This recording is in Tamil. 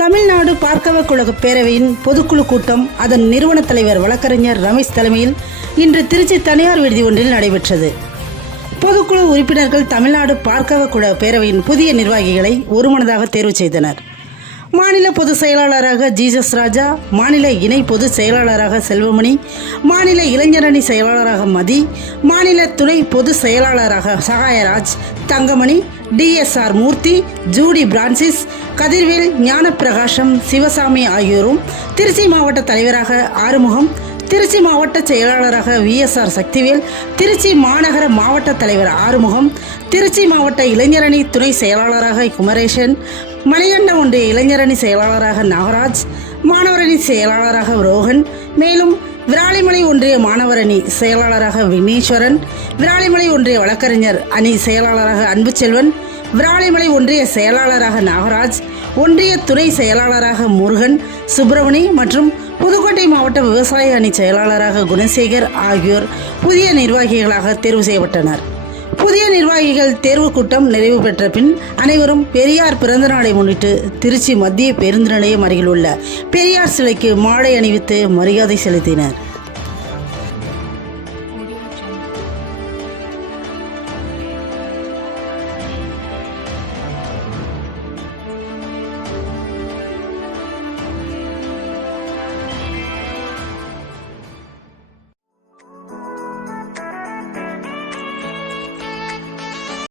தமிழ்நாடு பார்க்கவ கழக பேரவையின் பொதுக்குழு கூட்டம் அதன் நிறுவன தலைவர் வழக்கறிஞர் ரமேஷ் தலைமையில் இன்று திருச்சி தனியார் விடுதி ஒன்றில் நடைபெற்றது. பொதுக்குழு உறுப்பினர்கள் தமிழ்நாடு பார்க்கவ கழக பேரவையின் புதிய நிர்வாகிகளை ஒருமனதாக தேர்வு செய்தனர். மாநில பொதுச் செயலாளராக ஜீசஸ் ராஜா, மாநில இணை பொதுச் செயலாளராக செல்வமணி, மாநில இளைஞரணி செயலாளராக மதி, மாநில துணை பொதுச் செயலாளராக சகாயராஜ், தங்கமணி, DSR மூர்த்தி, ஜூடி பிரான்சிஸ், கதிர்வேல், ஞானப்பிரகாசம், சிவசாமி ஆகியோரும், திருச்சி மாவட்ட தலைவராக ஆறுமுகம், திருச்சி மாவட்ட செயலாளராக VSR சக்திவேல், திருச்சி மாநகர மாவட்ட தலைவர் ஆறுமுகம், திருச்சி மாவட்ட இளைஞரணி துணை செயலாளராக குமரேசன், மணிகண்ட ஒன்றிய இளைஞரணி செயலாளராக நாகராஜ், மாணவரணி செயலாளராக ரோஹன், மேலும் விராலிமலை ஒன்றிய மாணவரணி செயலாளராக விக்னேஸ்வரன், விராலிமலை ஒன்றிய வழக்கறிஞர் அணி செயலாளராக அன்புச்செல்வன், விராலிமலை ஒன்றிய செயலாளராக நாகராஜ், ஒன்றிய துணை செயலாளராக முருகன், சுப்பிரமணி மற்றும் புதுக்கோட்டை மாவட்ட விவசாய அணி செயலாளராக குணசேகர் ஆகியோர் புதிய நிர்வாகிகளாக தேர்வு செய்யப்பட்டனர். புதிய நிர்வாகிகள் தேர்வு கூட்டம் நிறைவு பெற்ற பின் அனைவரும் பெரியார் பிறந்த நாளை முன்னிட்டு திருச்சி மத்திய பேருந்து நிலையம் அருகில் உள்ள பெரியார் சிலைக்கு மாலை அணிவித்து மரியாதை செலுத்தினர்.